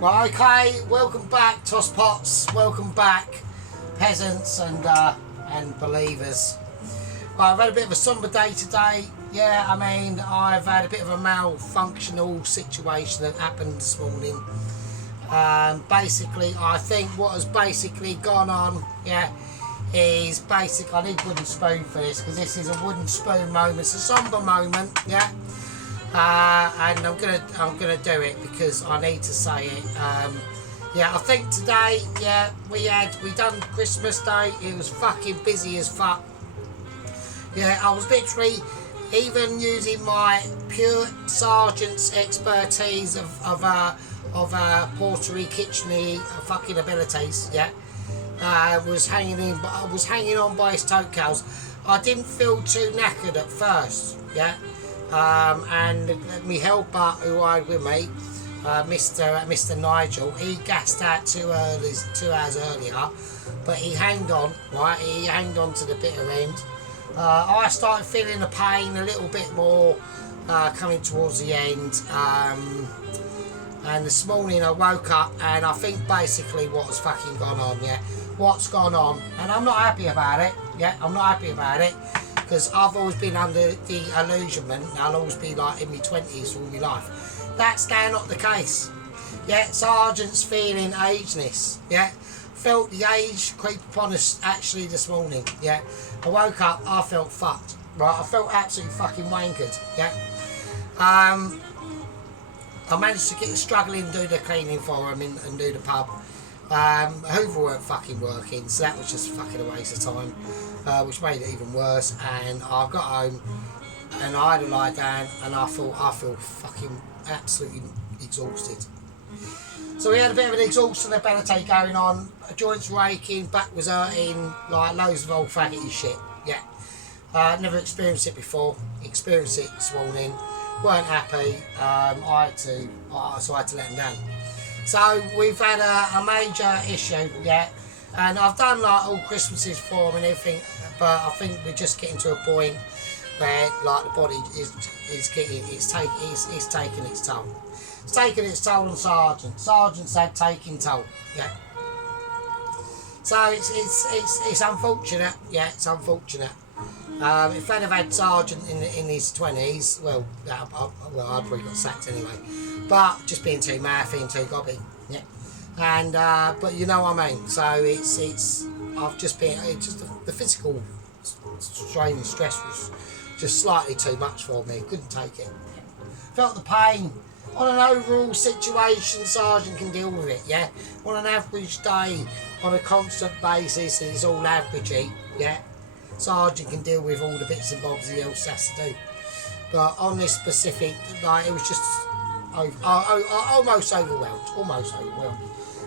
Right, okay, welcome back, Tosspots, welcome back, peasants and believers. Right, I've had a bit of a somber day today. Yeah, I mean, I've had a bit of a malfunctional situation that happened this morning. Basically, I think what has basically gone on, yeah, is basically, I need a wooden spoon for this, because this is a wooden spoon moment. It's a somber moment, yeah. And I'm gonna do it because I need to say it. Yeah, I think today, yeah, we done Christmas Day. It was fucking busy as fuck. Yeah, I was literally even using my pure sergeant's expertise of portery, kitchenery, fucking abilities. Yeah, I was hanging on by his coattails. I didn't feel too knackered at first. Yeah. And my helper who I had with me, Mr. Nigel, he gassed out 2 hours earlier, but he hanged on, right? He hanged on to the bitter end. I started feeling the pain a little bit more coming towards the end. And this morning I woke up and I think basically what's fucking gone on, yeah? What's gone on? And I'm not happy about it, yeah? I'm not happy about it. Because I've always been under the illusionment I'll always be like in my 20s all my life. That's now not the case. Yeah, Sergeant's feeling ageness. Yeah, felt the age creep upon us actually this morning. Yeah, I woke up, I felt fucked. Right, I felt absolutely fucking wankered. Yeah, I managed to get struggling to do the cleaning for him and do the pub. Hoover weren't fucking working, so that was just fucking a waste of time, which made it even worse. And I got home and I had to lie down and I feel fucking absolutely exhausted. So we had a bit of an exhaustion ability going on, joints raking, back was hurting, like loads of old faggoty shit. Yeah, never experienced it before, experienced it this morning, weren't happy. I had to let them down. So we've had a major issue, yeah, and I've done like all Christmases for them and everything, but I think we're just getting to a point where like the body is taking its toll. It's taking its toll on Sergeant. Sergeant's had taking toll, yeah. So it's unfortunate, yeah, it's unfortunate. If I'd have had Sergeant in his 20s, well, I'd probably got sacked anyway. But just being too mouthy and too gobby, yeah. And but you know what I mean. So I've just been the physical strain and stress was just slightly too much for me. Couldn't take it. Felt the pain. On an overall situation, Sergeant can deal with it, yeah. On an average day, on a constant basis, it's all averagey, yeah. Sergeant can deal with all the bits and bobs he else has to do. But on this specific, like, it was just almost overwhelmed.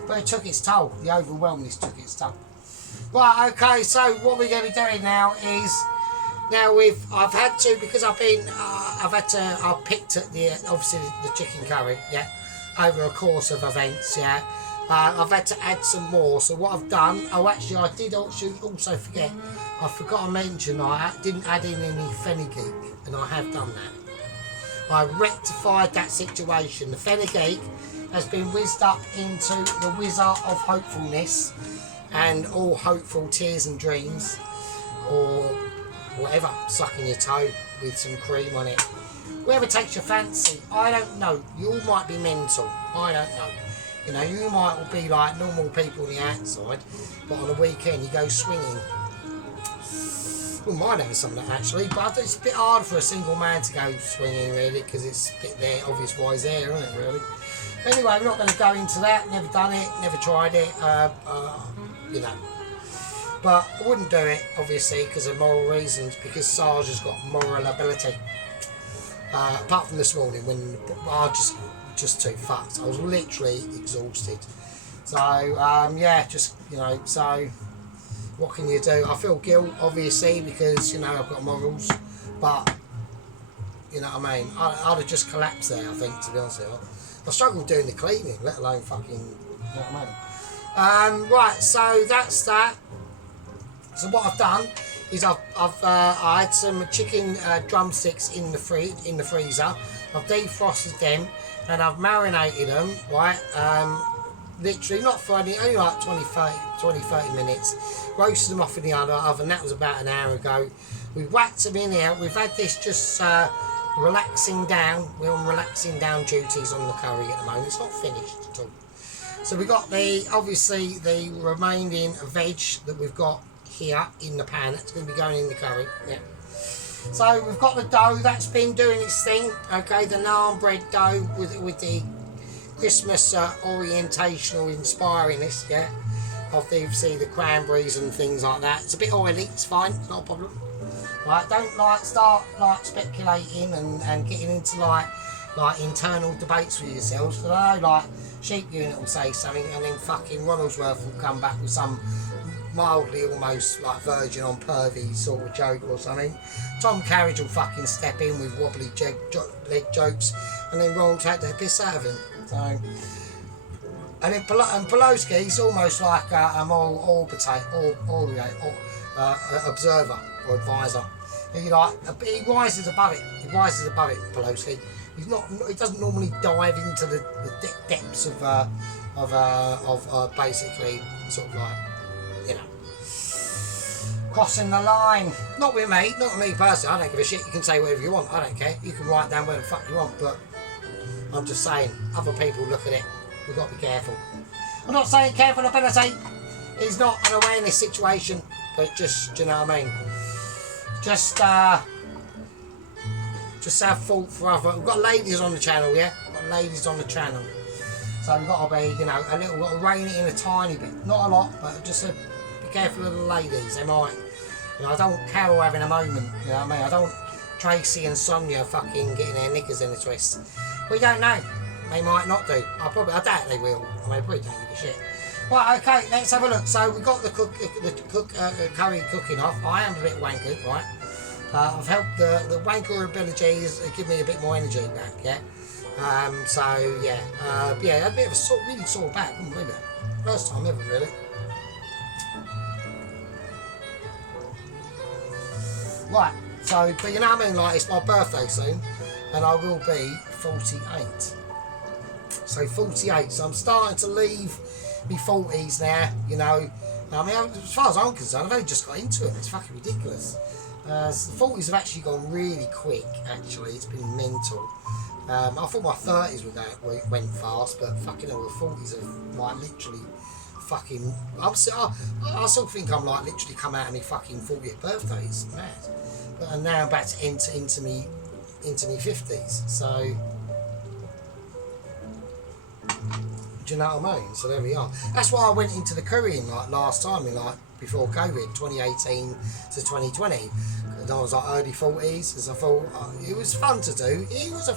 But it took its toll. The overwhelmness took its toll. Right, okay, so what we're going to be doing now is, I've had to, because I've picked at obviously the chicken curry, yeah, over a course of events, yeah. I've had to add some more, so what I've done, I did also forget, I forgot to mention I didn't add in any fenugreek, and I have done that. I rectified that situation. The fenugreek has been whizzed up into the whizzer of hopefulness and all hopeful tears and dreams, or whatever, sucking your toe with some cream on it. Whoever takes your fancy, I don't know. You all might be mental, I don't know. You know, you might all be like normal people on the outside, but on the weekend you go swinging. Wouldn't mind having some of that actually, but it's a bit hard for a single man to go swinging really, because it's a bit there, obvious why he's there, isn't it really? Anyway, we're not going to go into that, never done it, never tried it, you know. But I wouldn't do it, obviously, because of moral reasons, because Sarge has got moral ability. Apart from this morning when I just too fucked. I was literally exhausted. So yeah, just, you know, so what can you do? I feel guilt obviously because, you know, I've got morals, but you know what I mean, I'd have just collapsed there, I think, to be honest with you. I struggled doing the cleaning, let alone fucking, you know what I mean. Right, so that's that. So what I've done is I had some chicken drumsticks in the freezer. I've defrosted them and I've marinated them, right? Literally not for only like 20-30 minutes. Roasted them off in the oven. That was about an hour ago. We've whacked them in here. We've had this just relaxing down. We're on relaxing down duties on the curry at the moment. It's not finished at all. So we've got obviously the remaining veg that we've got here in the pan. That's going to be going in the curry. Yeah. So we've got the dough that's been doing its thing. Okay, the naan bread dough with the Christmas orientation or inspiringness, yeah, of obviously the cranberries and things like that. It's a bit oily, it's fine, it's not a problem. Right, don't start speculating and getting into like internal debates with yourselves. Because I know like Sheep Unit will say something and then fucking Ronaldsworth will come back with some mildly almost like verging on pervy sort of joke or something. Tom Carriage will fucking step in with wobbly leg jokes and then Ron will take the piss out of him. So, and then Pulowski's almost like a moral observer or advisor. He rises above it. He rises above it, Pulowski. He doesn't normally dive into the depths of basically sort of like, you know, crossing the line. Not with me personally. I don't give a shit. You can say whatever you want. I don't care. You can write down whatever the fuck you want, but I'm just saying, other people look at it. We've got to be careful. I'm not saying careful ability. It's not an awareness situation, but just, do you know what I mean? Just have thought for other. We've got ladies on the channel, yeah. We've got ladies on the channel, so we've got to be, you know, got to rein it in a tiny bit, not a lot, but just be careful of the ladies. They might, you know, I don't Carol having a moment. You know what I mean? I don't Tracy and Sonia fucking getting their knickers in a twist. We don't know. They might not do. I doubt they will. I mean, they probably don't give a shit. Right, okay, let's have a look. So we've got the curry cooking off. I am a bit wankered, right? I've helped the wanker abilities give me a bit more energy back, yeah? So, yeah. Yeah, a bit of a really sore back, couldn't believe it. First time ever, really. Right, so, but you know what I mean? Like, it's my birthday soon, and I will be 48. So 48, so I'm starting to leave my 40s now, you know. I mean, as far as I'm concerned, I've only just got into it. It's fucking ridiculous. The 40s have actually gone really quick, actually. It's been mental. I thought my 30s went fast, but fucking hell, the 40s are like literally fucking... I still think I'm like literally come out of my fucking 40th birthday. It's mad. But and now I'm back to into me 50s, so... Do you know what I mean? So there we are. That's why I went into the currying like last time, like before COVID, 2018 to 2020. And I was like early 40s, as I thought it was fun to do. It was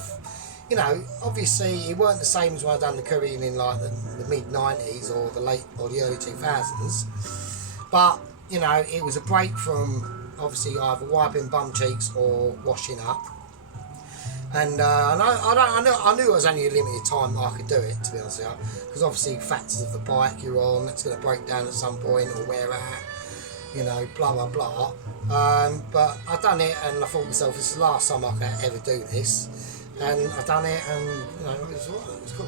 you know, obviously it weren't the same as when I done the currying in like the mid 90s or the early 2000s. But you know, it was a break from obviously either wiping bum cheeks or washing up. And I knew it was only a limited time that I could do it, to be honest with you, because obviously factors of the bike you're on, that's going to break down at some point, or where at, you know, blah blah blah. But I done it, and I thought to myself, this is the last time I can ever do this, and I've done it, and you know, it was alright, it was cool.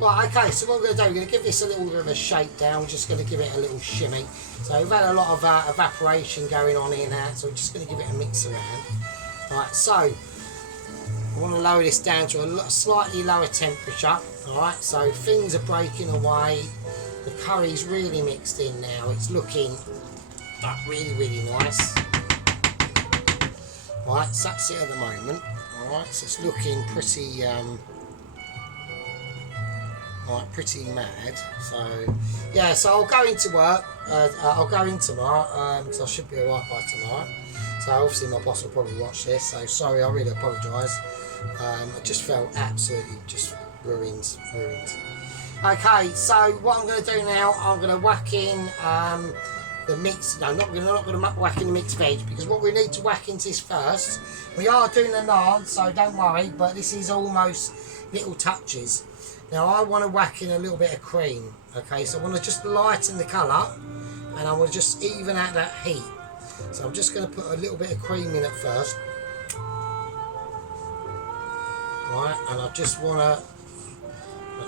Right, okay, so what we're going to do, we're going to give this a little bit of a shake down. We're just going to give it a little shimmy. So we've had a lot of evaporation going on in there, so we're just going to give it a mix around. Right, so I want to lower this down to a slightly lower temperature. Alright, so things are breaking away. The curry's really mixed in now. It's looking really, really nice. Alright, so that's it at the moment. Alright, so it's looking pretty pretty mad. So yeah, so I'll go into work. I'll go in tomorrow because I should be alright by tomorrow. So obviously my boss will probably watch this, so sorry, I really apologise. I just felt absolutely just ruined. Okay, so what I'm going to do now, I'm going to whack in the mix. No, not going to whack in the mixed veg, because what we need to whack into this first. We are doing the naan, so don't worry, but this is almost little touches. Now I want to whack in a little bit of cream. Okay, so I want to just lighten the colour, and I want to just even out that heat. So I'm just going to put a little bit of cream in at first. right? And I just want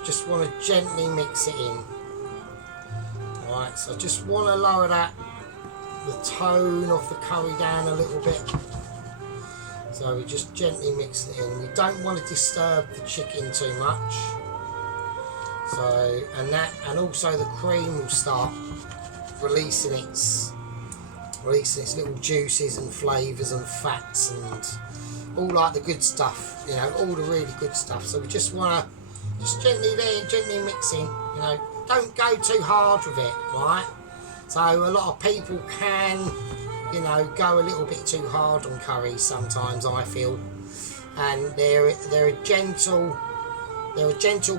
to gently mix it in. Right, so I just want to lower the tone of the curry down a little bit. So we just gently mix it in. We don't want to disturb the chicken too much. So, and also the cream will start releasing its little juices and flavours and fats and all like the good stuff, you know, all the really good stuff. So we just want to just gently mixing, you know, don't go too hard with it, right? So a lot of people can, you know, go a little bit too hard on curries sometimes, I feel, and they're a gentle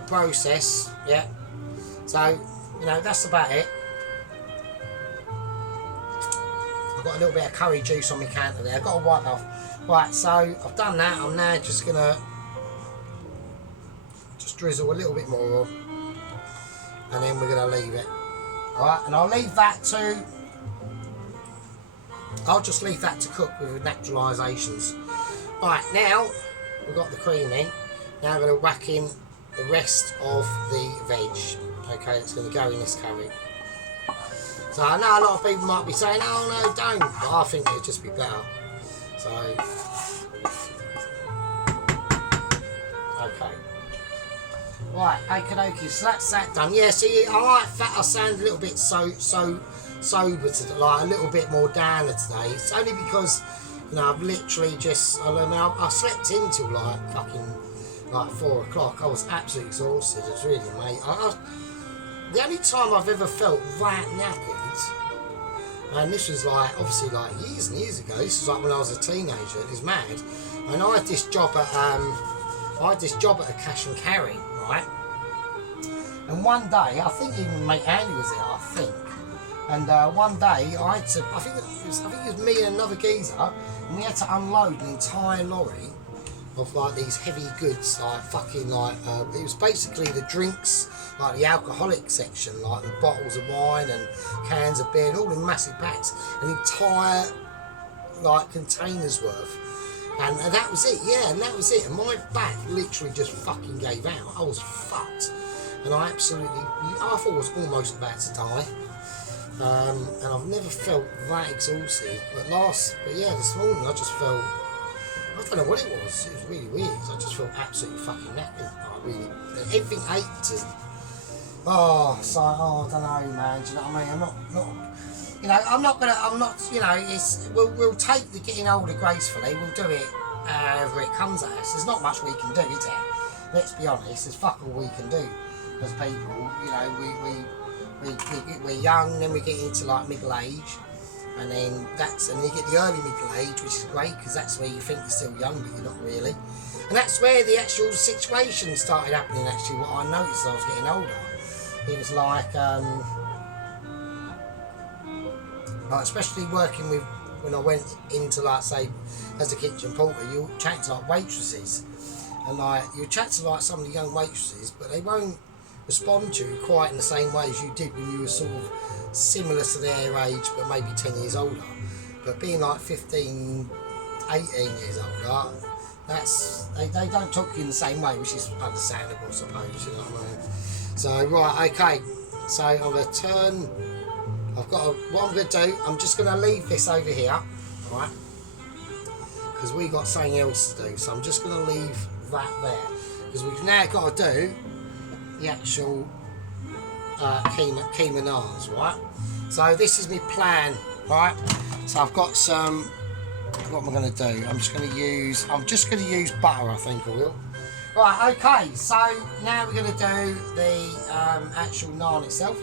process, yeah. So, you know, that's about it. I've got a little bit of curry juice on my counter there. I've got to wipe off. Right, so I've done that. I'm now just gonna drizzle a little bit more on, and then we're gonna leave it. All right, and I'll just leave that to cook with naturalisations. Right, now we've got the cream in. Now I'm going to whack in the rest of the veg. Okay, it's going to go in this curry. So I know a lot of people might be saying, oh no, don't, but I think it'd just be better. So, okay. Right, okie dokie, so that's that done. Yeah, see, I sound a little bit so sober today, like a little bit more downer today. It's only because, you know, I've literally just, I slept in till like fucking like 4 o'clock. I was absolutely exhausted. It was really, mate. The only time I've ever felt that knackered, and this was like obviously like years and years ago. This was like when I was a teenager. It was mad. And I had this job at a cash and carry, right? And one day, I think even mate Andy was there, I think. And one day, I think it was me and another geezer, and we had to unload an entire lorry of like these heavy goods, like fucking like, it was basically the drinks, like the alcoholic section, like the bottles of wine and cans of beer, all in massive packs, an entire like containers worth. And that was it, yeah, and that was it. And my back literally just fucking gave out. I was fucked. And I thought I was almost about to die. And I've never felt that exhausted. But this morning I just felt, I don't know what it was. It was really weird. I just felt absolutely fucking knackered. Everything ached. And, I don't know, man. Do you know what I mean? We'll take the getting older gracefully. We'll do it however it comes at us. There's not much we can do, is there? Let's be honest. There's fuck all we can do as people. You know, we're young, then we get into like middle age, and then you get the early middle age, which is great because that's where you think you're still young, but you're not really. And that's where the actual situation started happening. Actually, what I noticed as I was getting older, it was like especially working with, when I went into like say as a kitchen porter, you chat to like waitresses, and like you chat to like some of the young waitresses, but they won't respond to you quite in the same way as you did when you were sort of similar to their age but maybe 10 years older. But being like 15, 18 years older, they don't talk to you in the same way, which is understandable, I suppose, you know what I mean? So right, okay, so I'm going to turn, what I'm going to do, I'm just going to leave this over here, alright, because we got something else to do, so I'm just going to leave that there, because we've now got to do the actual keema naans, right? So this is my plan, right? So I've got some, what am I going to do? I'm just going to use butter, I think I will. Right, okay, so now we're going to do the actual naan itself.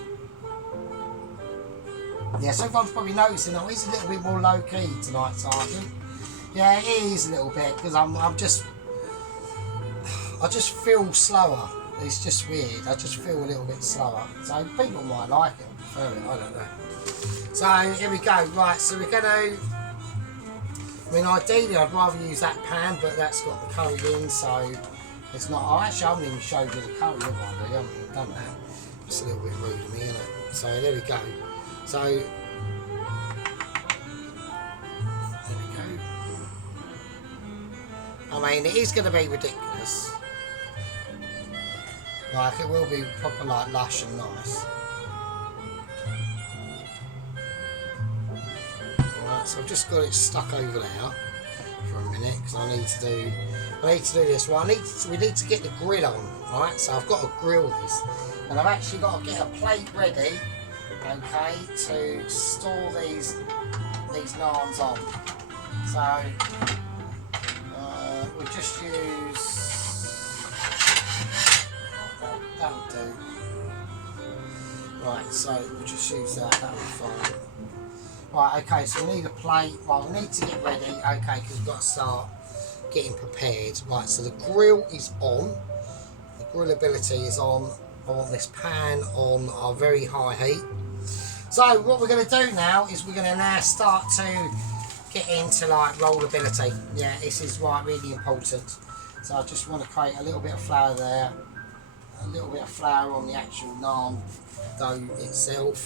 Yeah, so everyone's probably noticing that it's a little bit more low key tonight, Sergeant. Yeah, it is a little bit, because I just feel slower. It's just weird. I just feel a little bit slower. So people might like it, prefer it, I don't know. So here we go. Right, so we're going to, ideally I'd rather use that pan, but that's got the curry in, so it's not. I haven't even showed you the curry, have I? I haven't even done that. It's a little bit rude of me, isn't it? So there we go. So there we go. I mean, it is going to be ridiculous. Like, it will be proper, like, lush and nice. Alright, so I've just got it stuck over there for a minute, because I need to do this. Well, we need to get the grill on, right? So I've got to grill this. And I've actually got to get a plate ready, okay, to store these naans on. So we'll just use... That'll do. Right, so we'll just use that, that'll be fine. Right, okay, so we need a plate. Well, we need to get ready, okay, because we've got to start getting prepared. Right, so the grill is on. The grillability is on. I want this pan on a very high heat. So what we're going to do now is we're going to now start to get into like rollability. Yeah, this is right, really important. So I just want to create a little bit of flour there. A little bit of flour on the actual naan dough itself.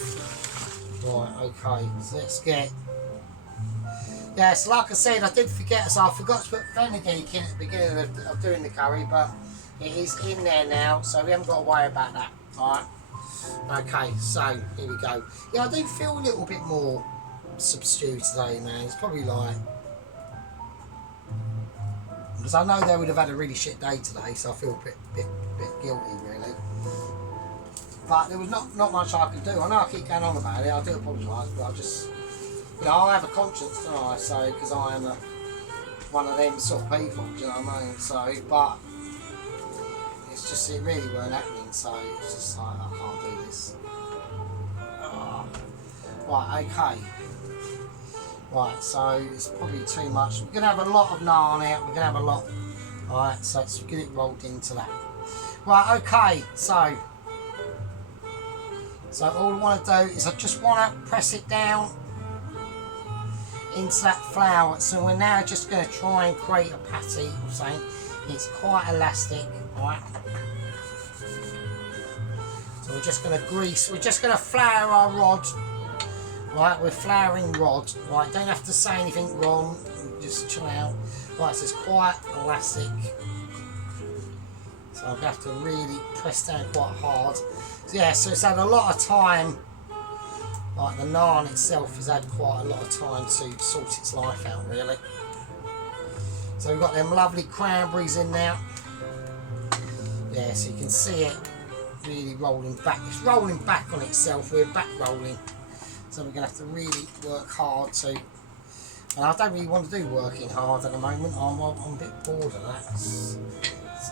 Right, okay, so let's get... Yeah, so like I said, I did forget, so I forgot to put fenugreek in at the beginning of doing the curry, but it is in there now, so we haven't got to worry about that. Alright, okay, so here we go. Yeah, I do feel a little bit more subdued today, man. It's probably like... Because I know they would have had a really shit day today, so I feel a bit guilty, really. But there was not much I could do. I know I keep going on about it, I do apologise, but I just... You know, I have a conscience, don't I? So, because I am one of them sort of people, do you know what I mean? So, but it's just, it really weren't happening, so it's just like, I can't do this. Oh. Right, okay. Right, so it's probably too much. We're going to have a lot of naan out, we're going to have a lot. Alright, so let's get it rolled into that. Right, okay, so all I want to do is I just want to press it down into that flour. So we're now just going to try and create a patty or something. It's quite elastic, alright. So we're just going to grease, we're just going to flour our rod. Right, we're flouring rod. Right, don't have to say anything wrong, just chill out. Right, so it's quite elastic. So I'll have to really press down quite hard. So yeah, so it's had a lot of time. Like the naan itself has had quite a lot of time to sort its life out, really. So we've got them lovely cranberries in there. Yeah, so you can see it really rolling back. It's rolling back on itself. We're back rolling. So we're going to have to really work hard to... And I don't really want to do working hard at the moment. I'm a bit bored of that. It's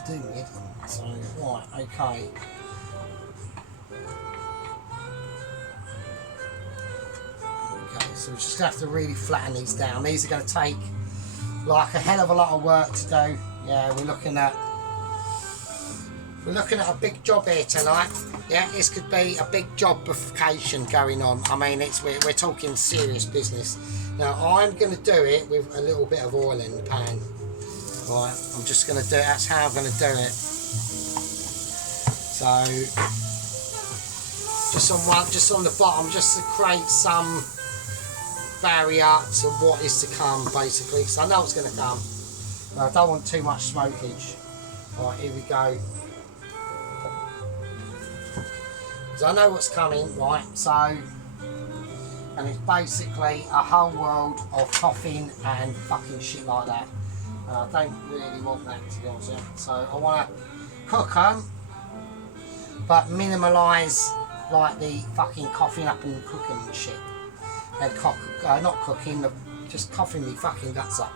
doing it. So, right, okay. So we're just going to have to really flatten these down. These are going to take like a hell of a lot of work to do. Yeah, we're looking at a big job here tonight. Yeah, this could be a big jobification going on. I mean, we're talking serious business. Now I'm going to do it with a little bit of oil in the pan. Right, I'm just going to do it. That's how I'm going to do it. So just on the bottom, just to create some barrier to what is to come, basically. So I know it's going to come. But I don't want too much smokage. Right, here we go. So I know what's coming, right? So, and it's basically a whole world of coughing and fucking shit like that. And I don't really want that, to be honest with you. So I want to cook them, but minimalise like the fucking coughing up and cooking and shit. And not cooking, just coughing me fucking guts up.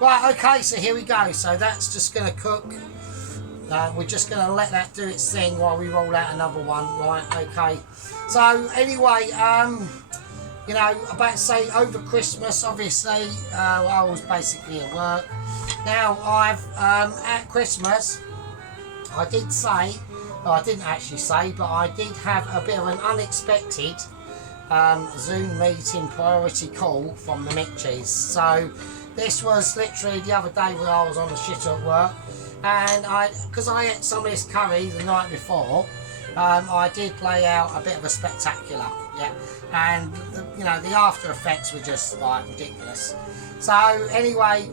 Right, okay, so here we go. So that's just going to cook. We're just going to let that do its thing while we roll out another one. Right, okay. So anyway, you know, about to say over Christmas, obviously, I was basically at work. Now, at Christmas, I did say, well, I didn't actually say, but I did have a bit of an unexpected Zoom meeting priority call from the Mitchies. So this was literally the other day when I was on the shit at work. And because I ate some of this curry the night before, I did lay out a bit of a spectacular. yeah, and you know, the after effects were just like ridiculous. So anyway,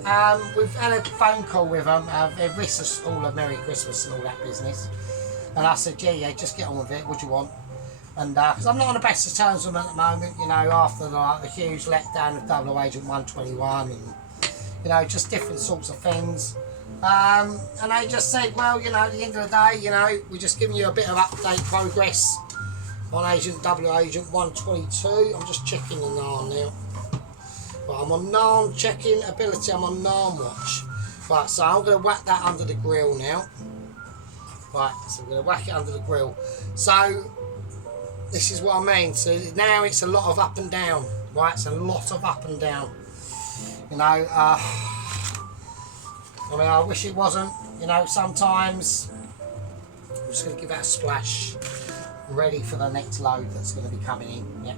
we've had a phone call with them. They wished us all a Merry Christmas and all that business, and I said, yeah, just get on with it. What do you want? And because I'm not on the best of terms with them at the moment, you know, after the huge letdown of Double Agent 121 and, you know, just different sorts of things. And they just said, well, you know, at the end of the day, you know, we're just giving you a bit of update progress on Double Agent 122. I'm just checking the Naan now. Right, I'm on Naan checking ability. I'm on Naan watch. Right, so I'm going to whack that under the grill now. Right, so I'm going to whack it under the grill. So this is what I mean. So now it's a lot of up and down. Right, it's a lot of up and down. You know, I mean, I wish it wasn't, you know, sometimes. I'm just going to give that a splash, ready for the next load that's going to be coming in, yeah.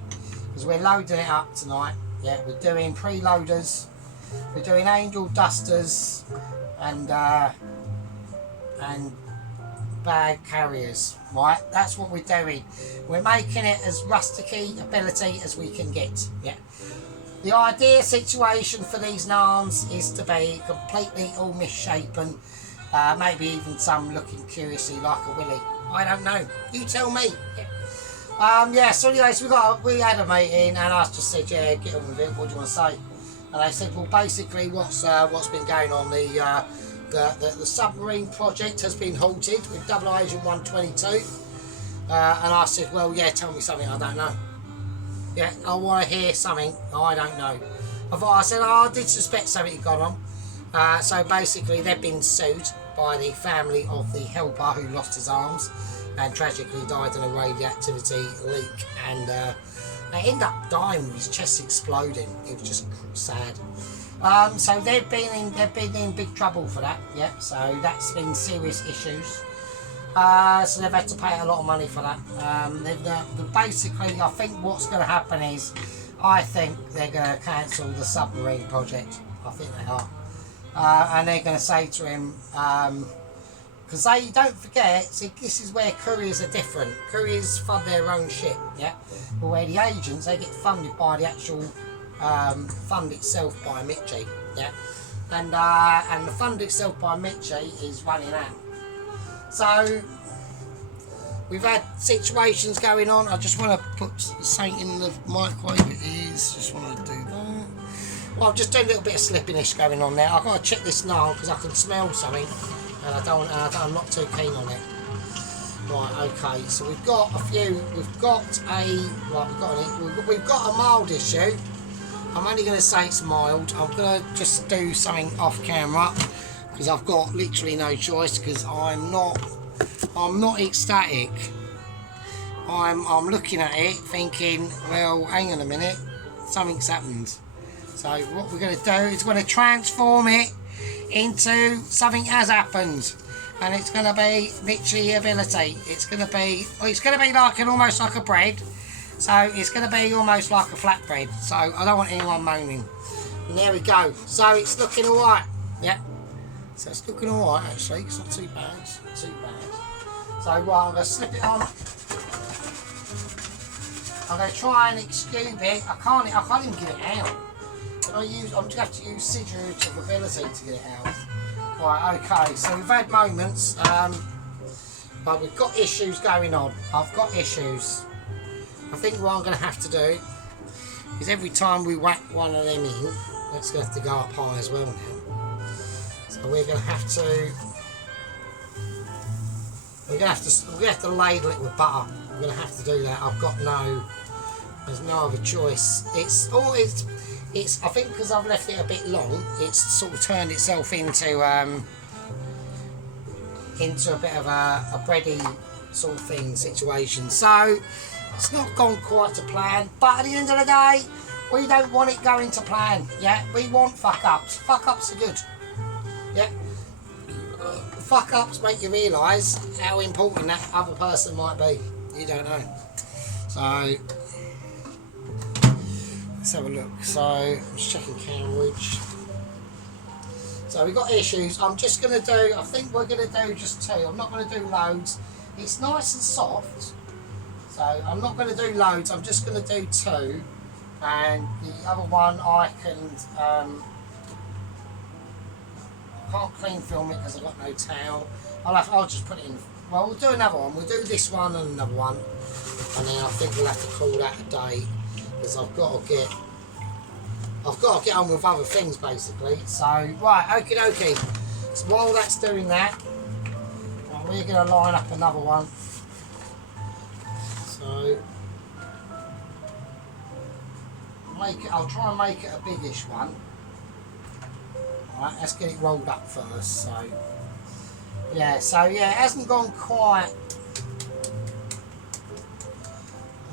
Because we're loading it up tonight, yeah. We're doing preloaders, we're doing angel dusters, and bag carriers, right? That's what we're doing. We're making it as rusticy ability as we can get, yeah. The idea situation for these Naans is to be completely all misshapen, maybe even some looking curiously like a willy. I don't know. You tell me. Yeah. So anyways, we had a meeting, and I just said, yeah, get on with it. What do you want to say? And they said, well, basically, what's been going on? The submarine project has been halted with Double Agent 122. And I said, well, yeah, tell me something I don't know. Yeah, I want to hear something I don't know. I said, I did suspect something had gone on. So basically, they've been sued by the family of the helper who lost his arms and tragically died in a radioactivity leak. And they ended up dying with his chest exploding. It was just sad. So they've been in big trouble for that. Yeah, so that's been serious issues. So they've had to pay a lot of money for that. Basically, I think what's going to happen is, I think they're going to cancel the submarine project. I think they are. And they're going to say to him, because they don't forget, see, this is where couriers are different. Couriers fund their own ship, yeah? But where the agents, they get funded by the actual fund itself by Mitchie, yeah? And the fund itself by Mitchie is running out. So we've had situations going on. I just want to put something in the microwave. It is. Just want to do that. Well, I'm just doing a little bit of slippiness going on there. I've got to check this now because I can smell something, and I'm not too keen on it. Right. Okay. So we've got a few. We've got a mild issue. I'm only going to say it's mild. I'm going to just do something off camera, because I've got literally no choice, because I'm not ecstatic. I'm looking at it thinking, well, hang on a minute, something's happened. So what we're going to do is we're going to transform it into something has happened, and it's going to be Mitchie ability. It's going to be like almost like a bread. So it's going to be almost like a flatbread. So I don't want anyone moaning. And there we go. So it's looking all right. Yeah. So it's looking alright actually, it's not too bad, So I'm going to slip it on. I'm going to try and excube it. I can't even get it out. I'm just going to have to use figurative ability to get it out. Right, okay, so we've had moments, but we've got issues going on. I've got issues. I think what I'm going to have to do is every time we whack one of them in, that's going to have to go up high as well now. So we're going to have to ladle it with butter. We're going to have to do that. There's no other choice. I think because I've left it a bit long, it's sort of turned itself into a bit of a bready sort of thing situation. So it's not gone quite to plan, but at the end of the day, we don't want it going to plan. Yeah, we want fuck ups. Fuck ups are good. Yeah, fuck ups make you realise how important that other person might be. You don't know. So let's have a look. So I'm just checking Cambridge. So we've got issues. I'm just going to do, I think we're going to do just two. I'm not going to do loads. It's nice and soft. So I'm not going to do loads, I'm just going to do 2, and the other one I can, I can't clean film it because I've got no towel. I'll just put it in, well, we'll do another one, we'll do this one and another one, and then I think we'll have to call that a day, because I've got to get on with other things basically. So, right, okie dokie, so while that's doing that, we're going to line up another one. So, I'll try and make it a biggish one. Alright, let's get it rolled up first. So yeah, it hasn't gone quite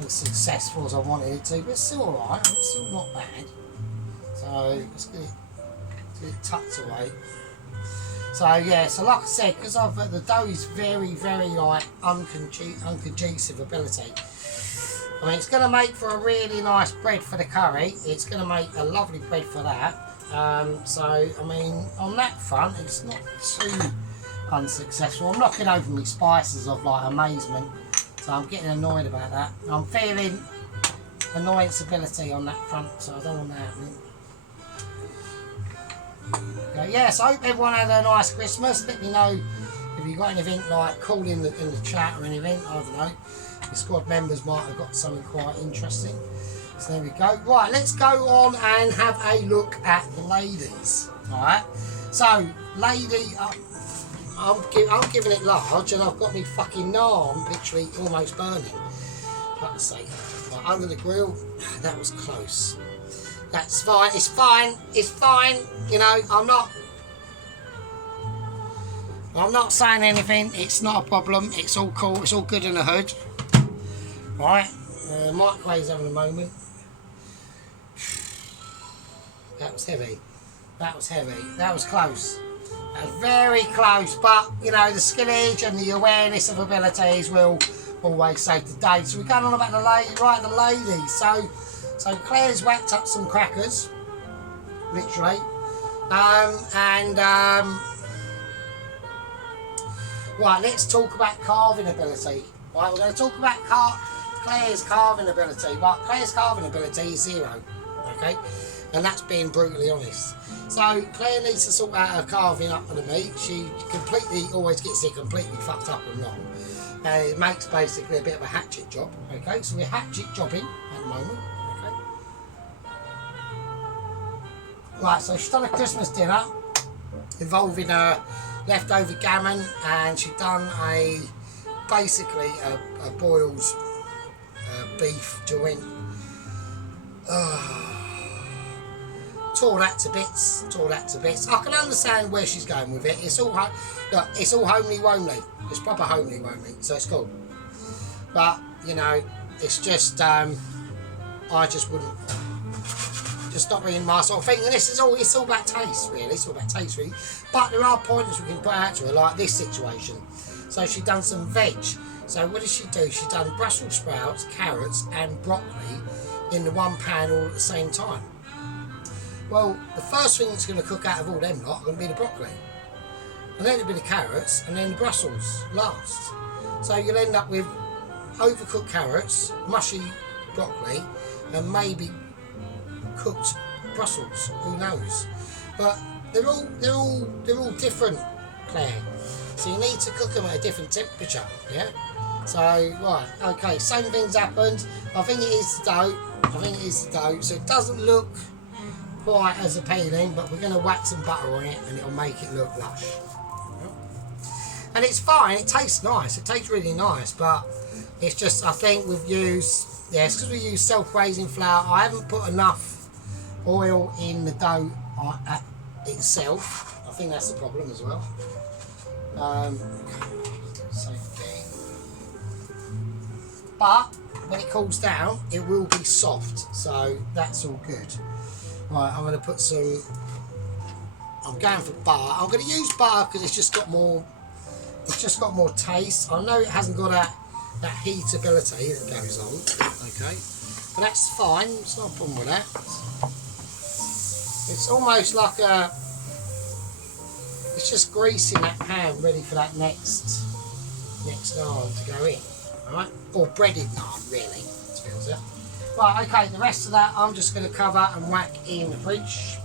as successful as I wanted it to, but it's still alright, it's still not bad. So let's get it tucked away. So yeah, so like I said, because the dough is very, very like unconducive ability. I mean, it's going to make for a really nice bread for the curry. It's going to make a lovely bread for that. So I mean, on that front, it's not too unsuccessful. I'm knocking over my spices of like amazement, so I'm getting annoyed about that. I'm feeling annoyance ability on that front, so I don't want that happening. Okay, yeah, so I hope everyone had a nice Christmas. Let me know if you got anything like cool in the chat or anything. I don't know. The squad members might have got something quite interesting. So there we go. Right, let's go on and have a look at the ladies. Alright, so lady, I'm giving it large, and I've got me fucking naan literally almost burning. Like I say, right, under the grill, that was close. That's fine, it's fine, it's fine. You know, I'm not saying anything, it's not a problem, it's all cool, it's all good in the hood. Right, microwave's having a moment. That was heavy, that was heavy, that was close. That was very close, but you know, the skillage and the awareness of abilities will always save the day. So we're going on about the lady, right, the lady. So Claire's whacked up some crackers, literally, right, let's talk about carving ability. Right, we're going to talk about Claire's carving ability. Right, Claire's carving ability is 0, okay, and that's being brutally honest. So Claire needs to sort out her carving up of the meat. She always gets it completely fucked up and wrong. It makes basically a bit of a hatchet job, okay, so we're hatchet jobbing at the moment. Right, so she's done a Christmas dinner involving leftover gammon, and she's done basically a boiled beef joint. Tore that to bits. I can understand where she's going with it. It's all homely womely. It's proper homely womely, so it's cool. But you know, it's just I just wouldn't. Just not really my sort of thing, and it's all about taste, really. It's all about taste, really. But there are pointers we can put out to her, like this situation. So she's done some veg. So what did she do? She's done Brussels sprouts, carrots, and broccoli in the one pan all at the same time. Well, the first thing that's going to cook out of all them lot are going to be the broccoli, and then it'll be the carrots, and then the Brussels last. So you'll end up with overcooked carrots, mushy broccoli, and maybe cooked Brussels, who knows? But they're all different, Claire. So you need to cook them at a different temperature, yeah? So right, okay, same thing's happened. I think it is the dough. So it doesn't look quite as appealing, but we're going to whack some butter on it and it'll make it look lush. And it's fine, it tastes nice, it tastes really nice, but it's just, I think we've used, it's because we use self-raising flour. I haven't put enough oil in the dough itself. I think that's the problem as well. Same thing. But when it cools down, it will be soft, so that's all good. Right, I'm going to put some. I'm going for butter. I'm going to use butter because it's just got more. It's just got more taste. I know it hasn't got that heat ability that goes on. Okay, but that's fine. It's not a problem with that. It's almost like it's just greasing that pan ready for that next naan to go in. Alright, or breaded naan really, to be honest. Right, okay, the rest of that I'm just going to cover and whack in the fridge.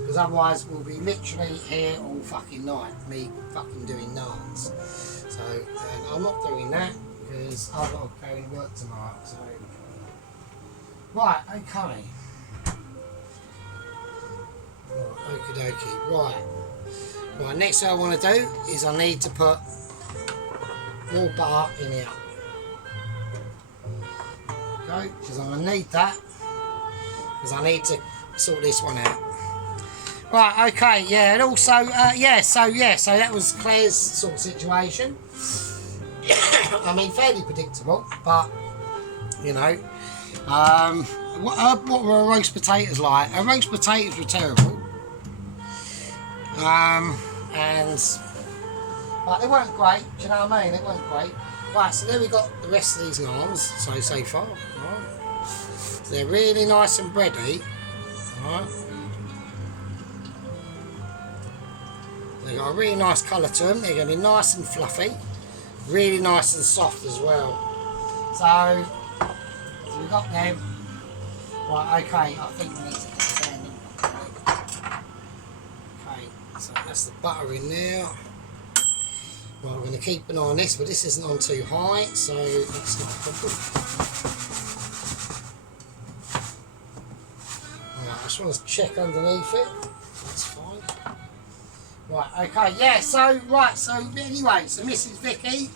Because otherwise we'll be literally here all fucking night, me fucking doing naans. So, and I'm not doing that because I've got to go to work tomorrow. So, right, okay. Right, okie dokie, right. Right, next thing I want to do is I need to put more butter in here. Okay, because I'm going to need that. Because I need to sort this one out. Right, okay, yeah, and also, so that was Claire's sort of situation. I mean, fairly predictable, but, you know, what were her roast potatoes like? Her roast potatoes were terrible. And, like, they weren't great, do you know what I mean? They weren't great. Right, so then we got the rest of these naans, so far, right? So they're really nice and bready, right? They've got a really nice colour to them. They're going to be nice and fluffy, really nice and soft as well. So we've got them. Right, okay, I think we need to put them in. Okay, so that's the butter in there. Right, we're going to keep an eye on this, but this isn't on too high, so it's not a problem. Right, I just want to check underneath it. That's fine. Right, okay, yeah, so anyway, so Mrs. Vicky,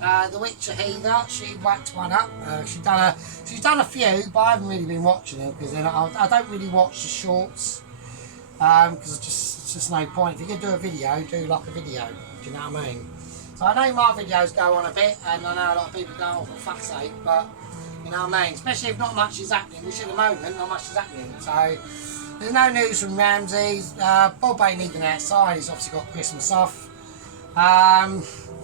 the Witcher Heather, she whacked one up. She's done a few, but I haven't really been watching them because I don't really watch the shorts because it's just no point. If you're going to do a video, do like a video, do you know what I mean? So I know my videos go on a bit, and I know a lot of people go, oh, for fuck's sake, but you know what I mean? Especially if not much is happening, which at the moment not much is happening. So there's no news from Ramsey's. Bob ain't even outside. He's obviously got Christmas off.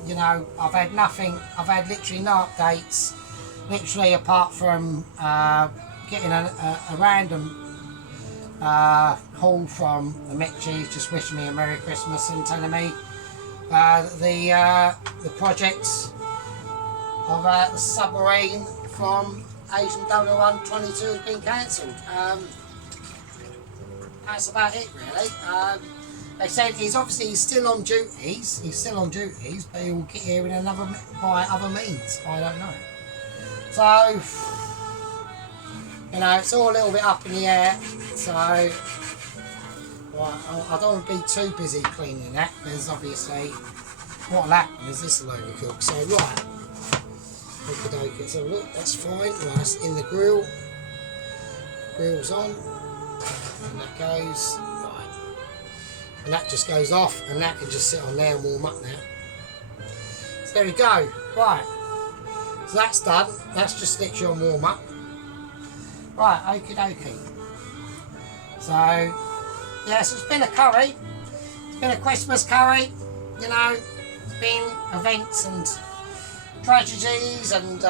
You know, I've had nothing. I've had literally no updates. Literally, apart from getting a random call from the Mitchies just wishing me a Merry Christmas and telling me the projects of the submarine from Asian 122 has been cancelled. That's about it really. They said he's still on duties. He's still on duties, but he'll get here in by other means. I don't know. So you know, it's all a little bit up in the air. So right, I don't want to be too busy cleaning that because obviously what'll happen is this will overcook. So right, okay, so look, that's fine. Right, that's in the grill. Grill's on. And that goes, right, and that just goes off, and that can just sit on there and warm up now. So there we go, right, so that's done, that's just literally on warm up. Right, okie dokie. So, yeah, so it's been a curry, it's been a Christmas curry, you know, it's been events and tragedies and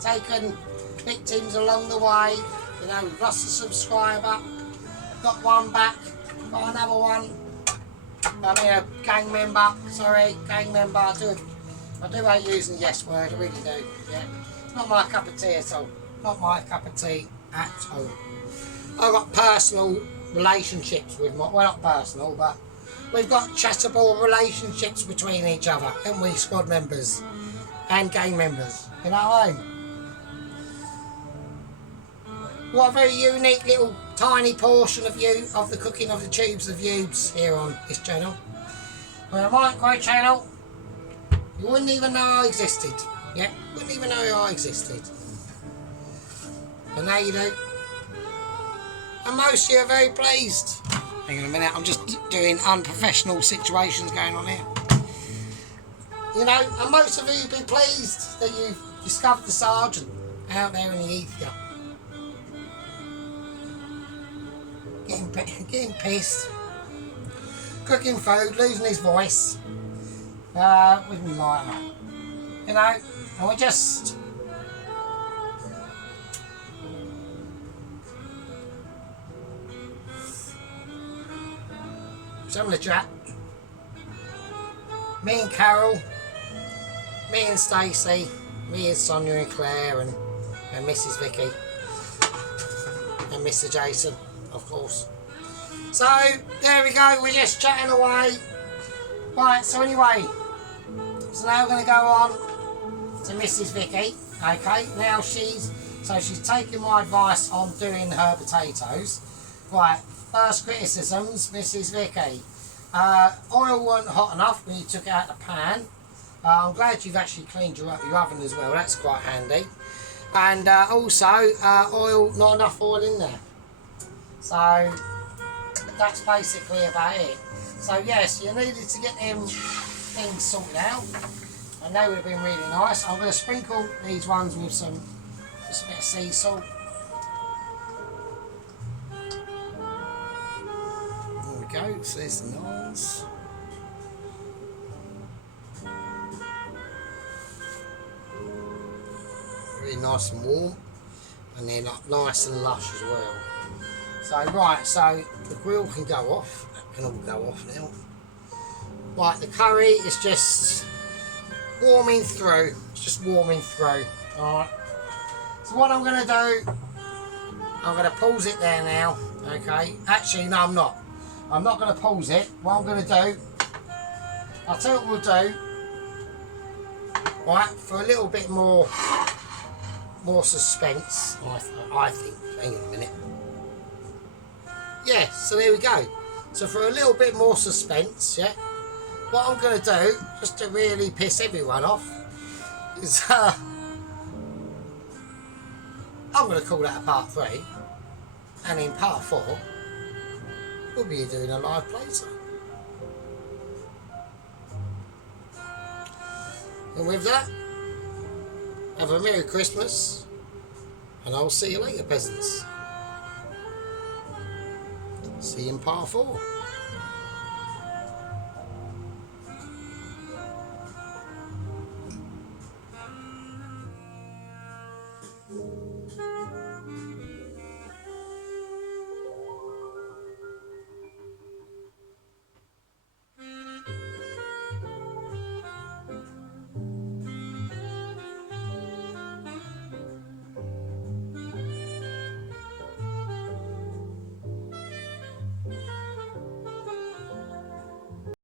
taken victims along the way. You know, we've lost a subscriber, got one back, got another one. I mean, a gang member, sorry, gang member. I do hate using the yes word, I really do. Yeah, it's not my cup of tea at all. Not my cup of tea at all. I've got personal relationships with my, well, not personal, but we've got chattable relationships between each other, haven't we, squad members and gang members? You know what I mean? What a very unique little tiny portion of the cooking of the tubes of Ubes here on this channel. Well, a micro channel, you wouldn't even know I existed. Yeah, wouldn't even know I existed. But now you do. And most of you are very pleased. Hang on a minute, I'm just doing unprofessional situations going on here. You know, and most of you will be pleased that you've discovered the sergeant out there in the ether. Getting pissed, cooking food, losing his voice, with me lighter, you know, and we're just having a chat. Me and Carol, me and Stacey, me and Sonia and Claire and Mrs. Vicky and Mr. Jason, of course. So there we go, we're just chatting away. Right, so anyway, so now we're going to go on to Mrs. Vicky. Okay, now she's taking my advice on doing her potatoes. Right, first criticisms, Mrs. Vicky. Oil wasn't hot enough when you took it out of the pan. I'm glad you've actually cleaned your oven as well, that's quite handy. And also, oil, not enough oil in there. So, that's basically about it. So yes, you needed to get them things sorted out. And they would have been really nice. I'm going to sprinkle these ones with just a bit of sea salt. There we go, so there's the naans. Really nice and warm, and then nice and lush as well. So right, so the grill can go off. That can all go off now. Right, the curry is just warming through. It's just warming through. Alright. So what I'm going to do, I'm going to pause it there now. Okay. Actually, no, I'm not. I'm not going to pause it. What I'm going to do, I'll tell you what we'll do. Right, for a little bit more suspense, I think. Hang on a minute. Yeah, so there we go. So for a little bit more suspense, yeah, what I'm going to do, just to really piss everyone off, is I'm going to call that a part 3, and in part 4, we'll be doing a live playtime. And with that, have a Merry Christmas, and I'll see you later, peasants. See you in part 4.